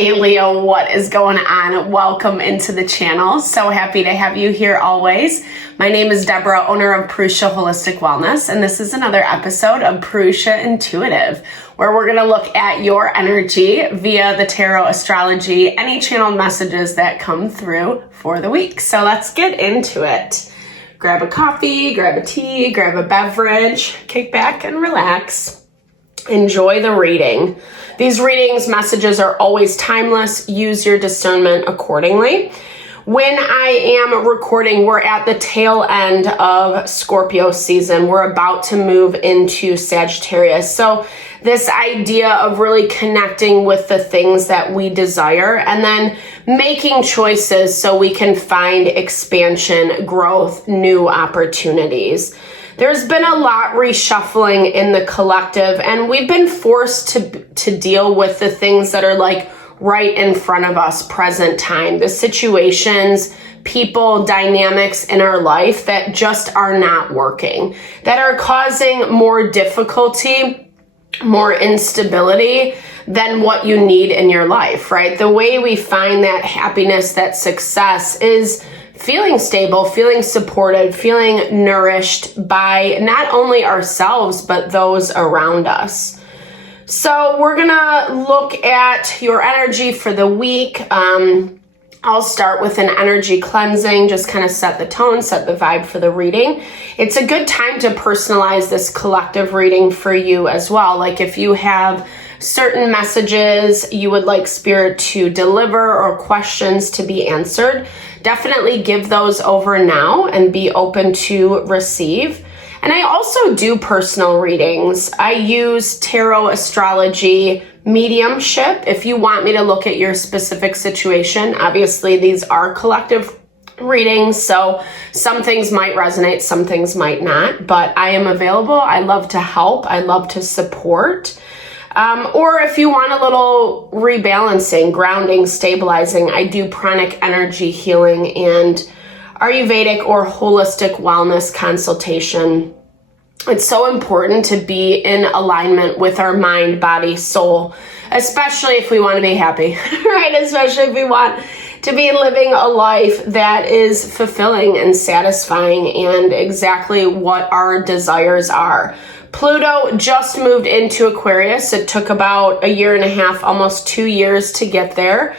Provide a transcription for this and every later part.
Hey Leo, what is going on? Welcome into the channel. So happy to have you here always. My name is Deborah, owner of Purusha Holistic Wellness, and this is another episode of Purusha Intuitive, where we're going to look at your energy via the tarot, astrology, any channeled messages that come through for the week. So let's get into it. Grab a coffee, grab a tea, grab a beverage, kick back and relax. Enjoy the reading. These readings, messages are always timeless. Use your discernment accordingly. When I am recording, we're at the tail end of Scorpio season. We're about to move into Sagittarius. So this idea of really connecting with the things that we desire and then making choices so we can find expansion, growth, new opportunities. There's been a lot reshuffling in the collective, and we've been forced to deal with the things that are like right in front of us, present time, the situations, people, dynamics in our life that just are not working, that are causing more difficulty, more instability than what you need in your life, right? The way we find that happiness, that success is feeling stable, feeling supported, feeling nourished by not only ourselves, but those around us. So we're gonna look at your energy for the week. I'll start with an energy cleansing, just kind of set the tone, set the vibe for the reading. It's a good time to personalize this collective reading for you as well. Like if you have certain messages you would like Spirit to deliver or questions to be answered, definitely give those over now and be open to receive. And I also do personal readings. I use tarot, astrology, mediumship. If you want me to look at your specific situation, obviously these are collective readings, so some things might resonate, some things might not, but I am available. I love to help. I love to support. Or if you want a little rebalancing, grounding, stabilizing, I do pranic energy healing and Ayurvedic or holistic wellness consultation. It's so important to be in alignment with our mind, body, soul, especially if we want to be happy, right? Especially if we want to be living a life that is fulfilling and satisfying and exactly what our desires are. Pluto just moved into Aquarius. It took about 1.5 years, almost 2 years to get there.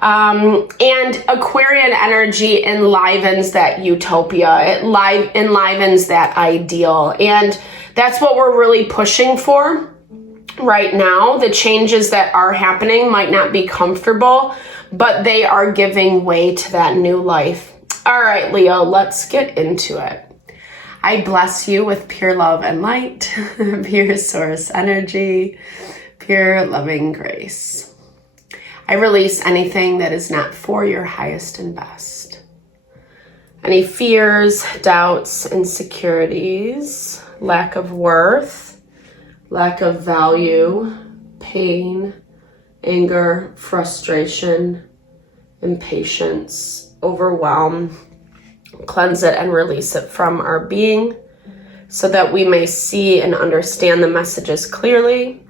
And Aquarian energy enlivens that utopia. It enlivens that ideal. And that's what we're really pushing for right now. The changes that are happening might not be comfortable, but they are giving way to that new life. All right, Leo, let's get into it. I bless you with pure love and light, pure source energy, pure loving grace. I release anything that is not for your highest and best. Any fears, doubts, insecurities, lack of worth, lack of value, pain, anger, frustration, impatience, overwhelm. Cleanse it and release it from our being so that we may see and understand the messages clearly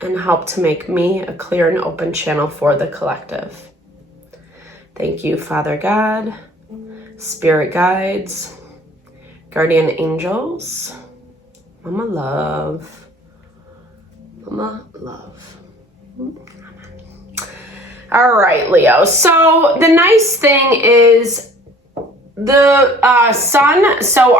and help to make me a clear and open channel for the collective. Thank you, Father God, Spirit guides, guardian angels, Mama Love, Mama Love. All right, Leo. So the nice thing is the sun, so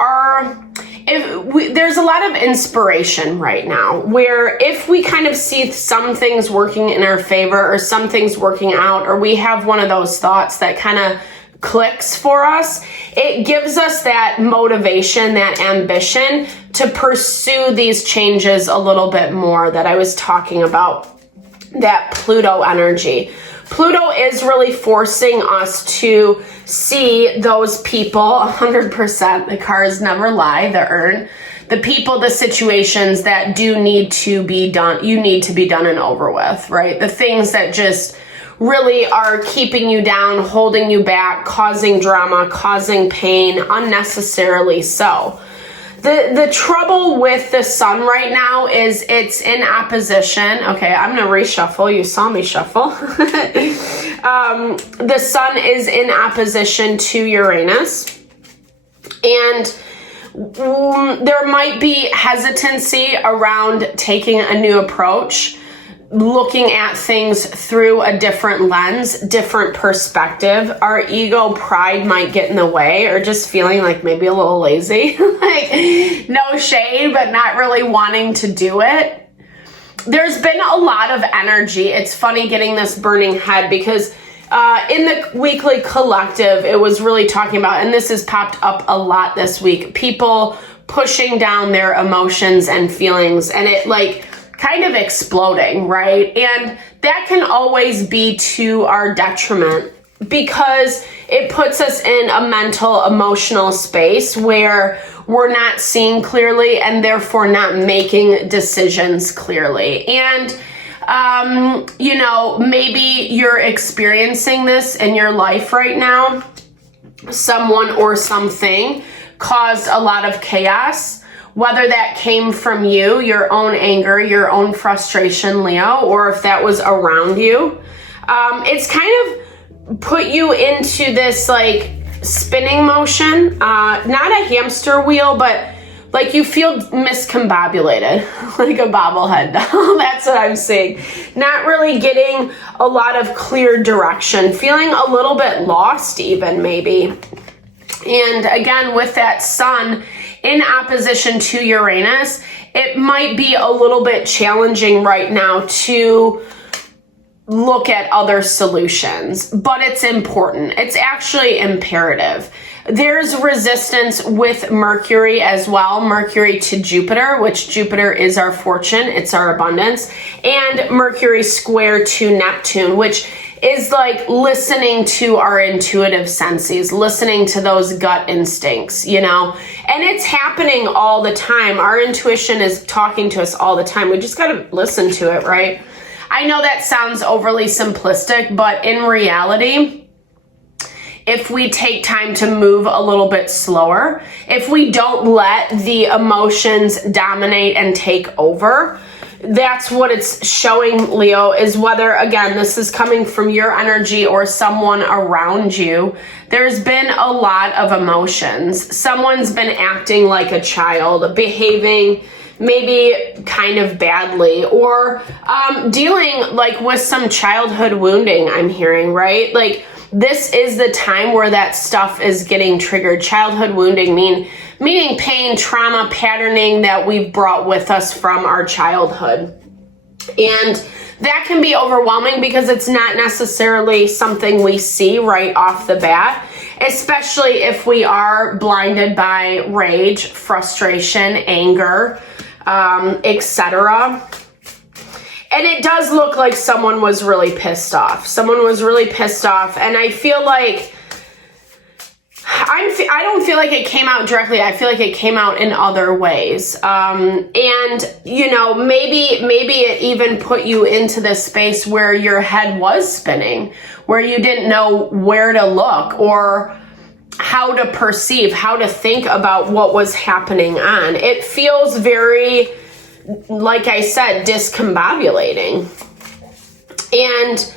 there's a lot of inspiration right now where if we kind of see some things working in our favor or some things working out, or we have one of those thoughts that kind of clicks for us, it gives us that motivation, that ambition to pursue these changes a little bit more that I was talking about, that Pluto energy. Pluto is really forcing us to see those people 100%. The cards never lie, the people, the situations that do need to be done, you need to be done and over with, right? The things that just really are keeping you down, holding you back, causing drama, causing pain, unnecessarily so. The trouble with the sun right now is it's in opposition. Okay, I'm going to reshuffle. You saw me shuffle. The sun is in opposition to Uranus. And there might be hesitancy around taking a new approach, looking at things through a different lens, different perspective. Our ego pride might get in the way, or just feeling like maybe a little lazy, like no shade, but not really wanting to do it. There's been a lot of energy. It's funny getting this burning head because in the weekly collective, it was really talking about, and this has popped up a lot this week, people pushing down their emotions and feelings, and it like kind of exploding, right? And that can always be to our detriment because it puts us in a mental, emotional space where we're not seeing clearly and therefore not making decisions clearly. And, you know, maybe you're experiencing this in your life right now. Someone or something caused a lot of chaos. Whether that came from you, your own anger, your own frustration, Leo, or if that was around you. It's kind of put you into this like spinning motion, not a hamster wheel, but like you feel miscombobulated, like a bobblehead. That's what I'm seeing. Not really getting a lot of clear direction, feeling a little bit lost even maybe. And again, with that sun in opposition to Uranus, it might be a little bit challenging right now to look at other solutions, but it's important. It's actually imperative. There's resistance with Mercury as well, Mercury to Jupiter, which Jupiter is our fortune, it's our abundance, and Mercury square to Neptune, which is like listening to our intuitive senses, listening to those gut instincts, you know, and it's happening all the time. Our intuition is talking to us all the time. We just got to listen to it, right? I know that sounds overly simplistic, but in reality, if we take time to move a little bit slower, if we don't let the emotions dominate and take over, that's what it's showing, Leo, is whether, again, this is coming from your energy or someone around you. There's been a lot of emotions. Someone's been acting like a child, behaving maybe kind of badly, or dealing like with some childhood wounding, I'm hearing, right? Like this is the time where that stuff is getting triggered. Childhood wounding meaning pain, trauma, patterning that we've brought with us from our childhood. And that can be overwhelming because it's not necessarily something we see right off the bat, especially if we are blinded by rage, frustration, anger, etc. And it does look like someone was really pissed off. Someone was really pissed off, and I feel like I don't feel like it came out directly. I feel like it came out in other ways. And, you know, maybe it even put you into this space where your head was spinning, where you didn't know where to look or how to perceive, how to think about what was happening on. It feels very, like I said, discombobulating. And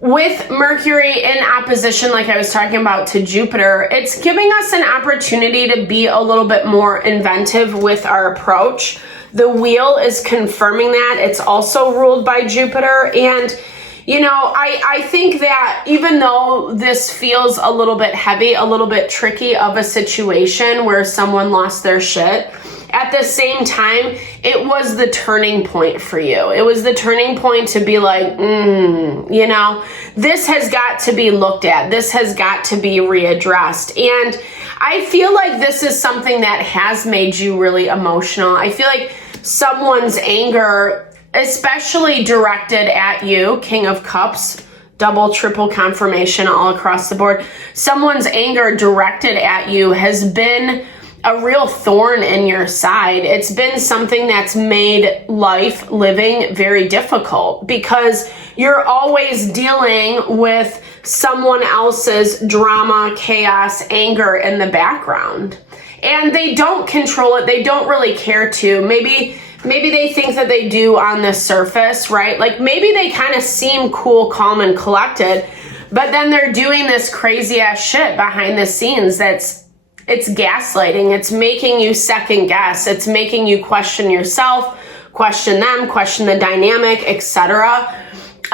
with Mercury in opposition, like I was talking about, to Jupiter, it's giving us an opportunity to be a little bit more inventive with our approach. The wheel is confirming that. It's also ruled by Jupiter. And, you know, I think that even though this feels a little bit heavy, a little bit tricky of a situation where someone lost their shit, at the same time, it was the turning point for you. It was the turning point to be like, you know, this has got to be looked at. This has got to be readdressed. And I feel like this is something that has made you really emotional. I feel like someone's anger, especially directed at you, King of Cups, double, triple confirmation all across the board. Someone's anger directed at you has been a real thorn in your side. It's been something that's made life, living very difficult because you're always dealing with someone else's drama, chaos, anger in the background. and they don't control it. They don't really care to. Maybe they think that they do on the surface, right? Like maybe they kind of seem cool, calm, and collected, but then they're doing this crazy ass shit behind the scenes it's gaslighting. It's making you second guess. It's making you question yourself, question them, question the dynamic, etc.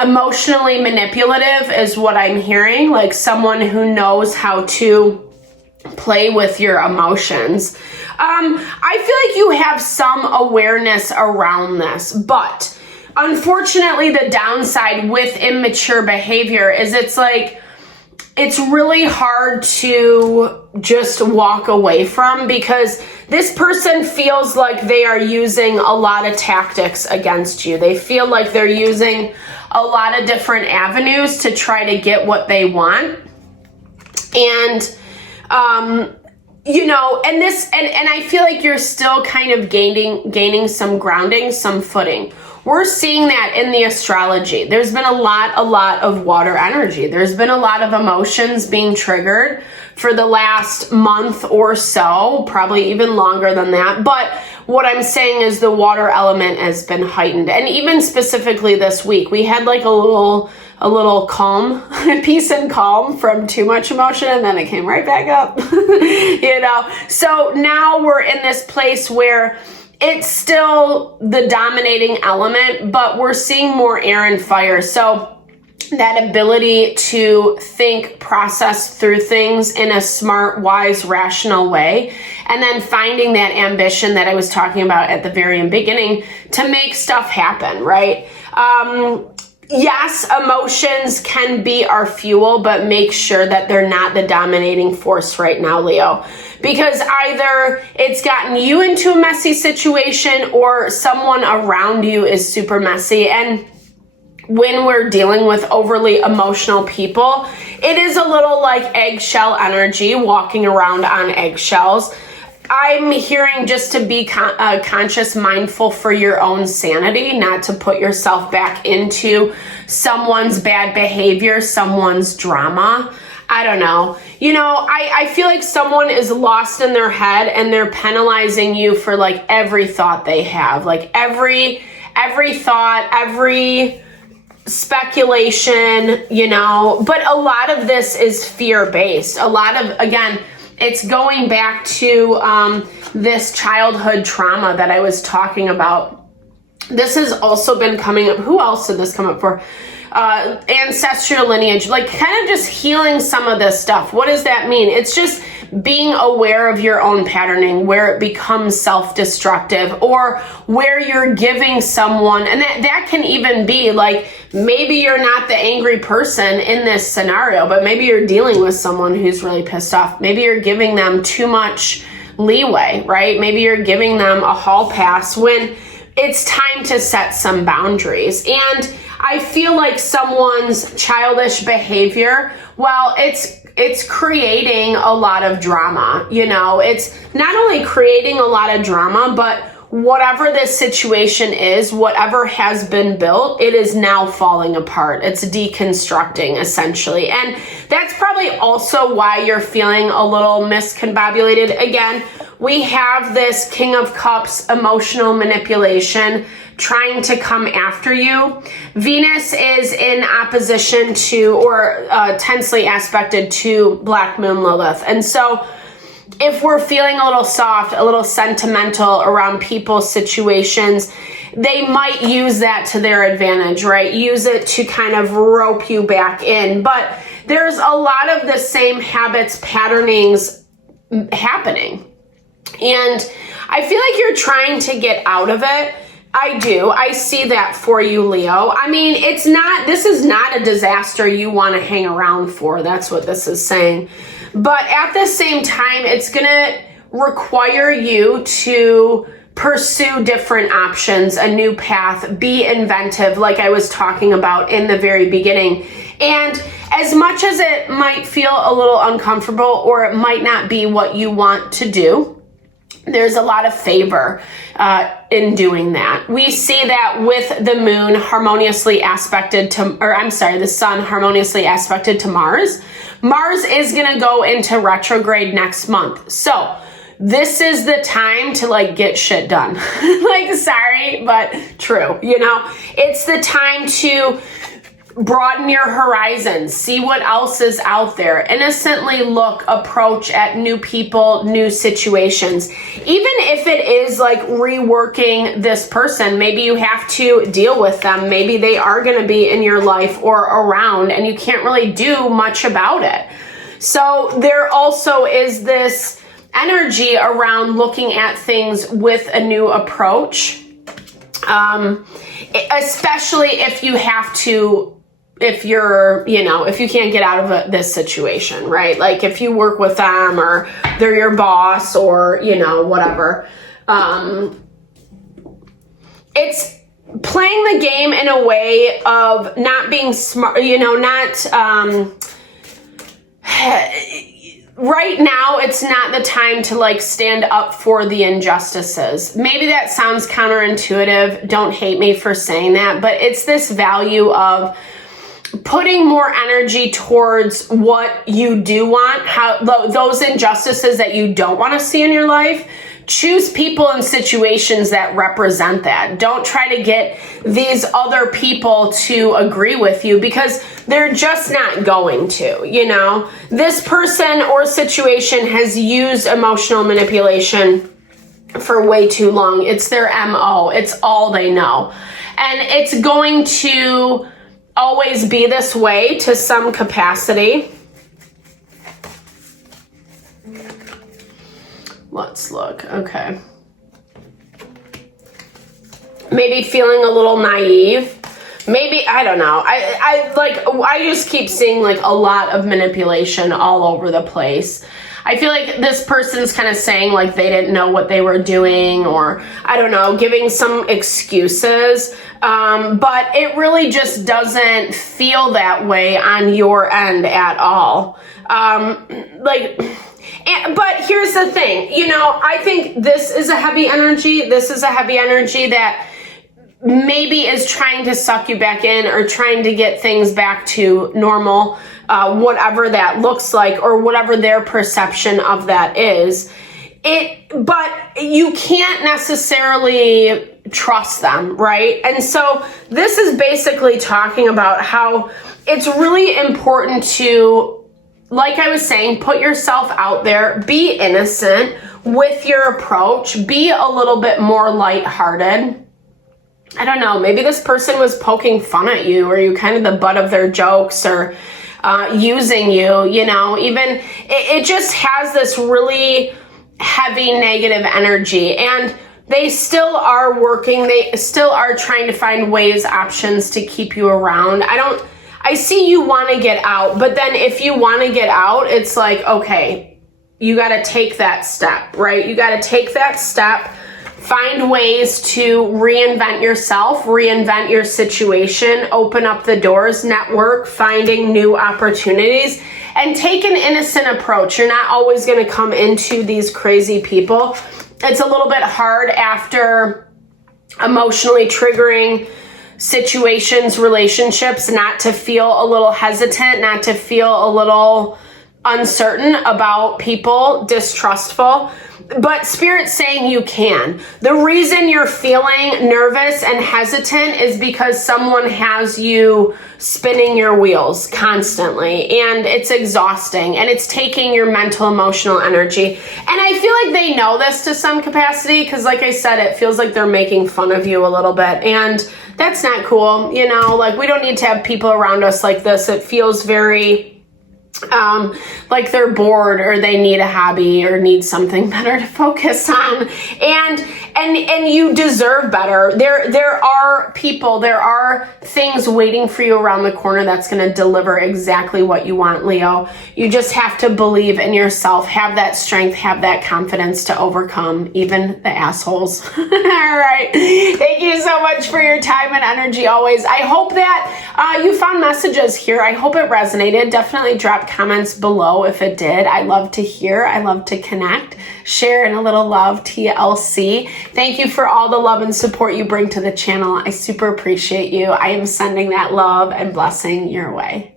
Emotionally manipulative is what I'm hearing, like someone who knows how to play with your emotions. I feel like you have some awareness around this, but unfortunately the downside with immature behavior is it's really hard to just walk away from, because this person feels like they are using a lot of tactics against you. They feel like they're using a lot of different avenues to try to get what they want. And, and I feel like you're still kind of gaining some grounding, some footing. We're seeing that in the astrology. There's been a lot of water energy. There's been a lot of emotions being triggered for the last month or so, probably even longer than that. But what I'm saying is the water element has been heightened. And even specifically this week, we had like a little calm, peace and calm from too much emotion, and then it came right back up, So now we're in this place where it's still the dominating element, but we're seeing more air and fire. So that ability to think, process through things in a smart, wise, rational way, and then finding that ambition that I was talking about at the very beginning to make stuff happen, right? Yes, emotions can be our fuel, but make sure that they're not the dominating force right now, Leo. Because either it's gotten you into a messy situation or someone around you is super messy. And when we're dealing with overly emotional people, it is a little like eggshell energy, walking around on eggshells. I'm hearing just to be conscious, mindful for your own sanity, not to put yourself back into someone's bad behavior, someone's drama. I don't know. I feel like someone is lost in their head and they're penalizing you for like every thought they have, like every thought, every speculation, but a lot of this is fear-based. A lot of, again, it's going back to this childhood trauma that I was talking about. This has also been coming up. Who else did this come up for? Ancestral lineage, like kind of just healing some of this stuff. What does that mean? It's just being aware of your own patterning, where it becomes self-destructive, or where you're giving someone, and that can even be like, maybe you're not the angry person in this scenario, but maybe you're dealing with someone who's really pissed off. Maybe you're giving them too much leeway, right? Maybe you're giving them a hall pass when it's time to set some boundaries. And I feel like someone's childish behavior, well, it's creating a lot of drama. It's not only creating a lot of drama, but whatever this situation is, whatever has been built, it is now falling apart. It's deconstructing, essentially. And that's probably also why you're feeling a little miscombobulated. Again, we have this King of Cups emotional manipulation trying to come after you. Venus is in opposition to, or tensely aspected to, Black Moon Lilith. And so if we're feeling a little soft, a little sentimental around people's situations, they might use that to their advantage, right? Use it to kind of rope you back in. But there's a lot of the same habits, patternings happening. And I feel like you're trying to get out of it. I do. I see that for you, Leo. I mean, this is not a disaster you want to hang around for. That's what this is saying. But at the same time, it's going to require you to pursue different options, a new path, be inventive, like I was talking about in the very beginning. And as much as it might feel a little uncomfortable, or it might not be what you want to do, there's a lot of favor in doing that. We see that with the moon harmoniously aspected to, the sun harmoniously aspected to Mars. Mars is going to go into retrograde next month. So this is the time to like get shit done. Like, sorry, but true, you know? It's the time to broaden your horizons, see what else is out there, innocently approach at new people, new situations. Even if it is like reworking this person, maybe you have to deal with them. Maybe they are going to be in your life or around and you can't really do much about it. So there also is this energy around looking at things with a new approach, especially if you have to, if you're, you know, if you can't get out of this situation, right? Like if you work with them or they're your boss or, you know, whatever. It's playing the game in a way of not being smart, you know, not, right now, it's not the time to like stand up for the injustices. Maybe that sounds counterintuitive. Don't hate me for saying that, but it's this value of putting more energy towards what you do want, how those injustices that you don't want to see in your life. Choose people and situations that represent that. Don't try to get these other people to agree with you because they're just not going to, you know. This person or situation has used emotional manipulation for way too long. It's their MO. It's all they know. And it's going to always be this way to some capacity. Let's look. Okay. Maybe feeling a little naive. Maybe, I don't know. I just keep seeing like a lot of manipulation all over the place. I feel like this person's kind of saying like they didn't know what they were doing, or I don't know, giving some excuses. But it really just doesn't feel that way on your end at all. But here's the thing, you know, I think this is a heavy energy. This is a heavy energy that maybe is trying to suck you back in or trying to get things back to normal, whatever that looks like or whatever their perception of that is. But you can't necessarily trust them, right? And so this is basically talking about how it's really important to, like I was saying, put yourself out there, be innocent with your approach, be a little bit more lighthearted. I don't know, maybe this person was poking fun at you, or you kind of the butt of their jokes, or using you, you know, even it just has this really heavy negative energy, and they still are working. They still are trying to find ways, options to keep you around. I see you want to get out, but then if you want to get out, it's like, okay, you got to take that step, right? You got to take that step, find ways to reinvent yourself, reinvent your situation, open up the doors, network, finding new opportunities, and take an innocent approach. You're not always going to come into these crazy people. It's a little bit hard after emotionally triggering situations, relationships, not to feel a little hesitant, not to feel a little uncertain about people, distrustful. But Spirit's saying you can. The reason you're feeling nervous and hesitant is because someone has you spinning your wheels constantly, and it's exhausting, and it's taking your mental, emotional energy. And I feel like they know this to some capacity because, like I said, it feels like they're making fun of you a little bit, and that's not cool. You know, like, we don't need to have people around us like this. It feels very like they're bored, or they need a hobby, or need something better to focus on. And you deserve better. There are people, there are things waiting for you around the corner that's going to deliver exactly what you want, Leo. You just have to believe in yourself, have that strength, have that confidence to overcome even the assholes. All right. Thank you so much for your time and energy always. I hope that you found messages here. I hope it resonated. Definitely drop comments below if it did. I love to hear. I love to connect, share, and a little love, TLC. Thank you for all the love and support you bring to the channel. I super appreciate you. I am sending that love and blessing your way.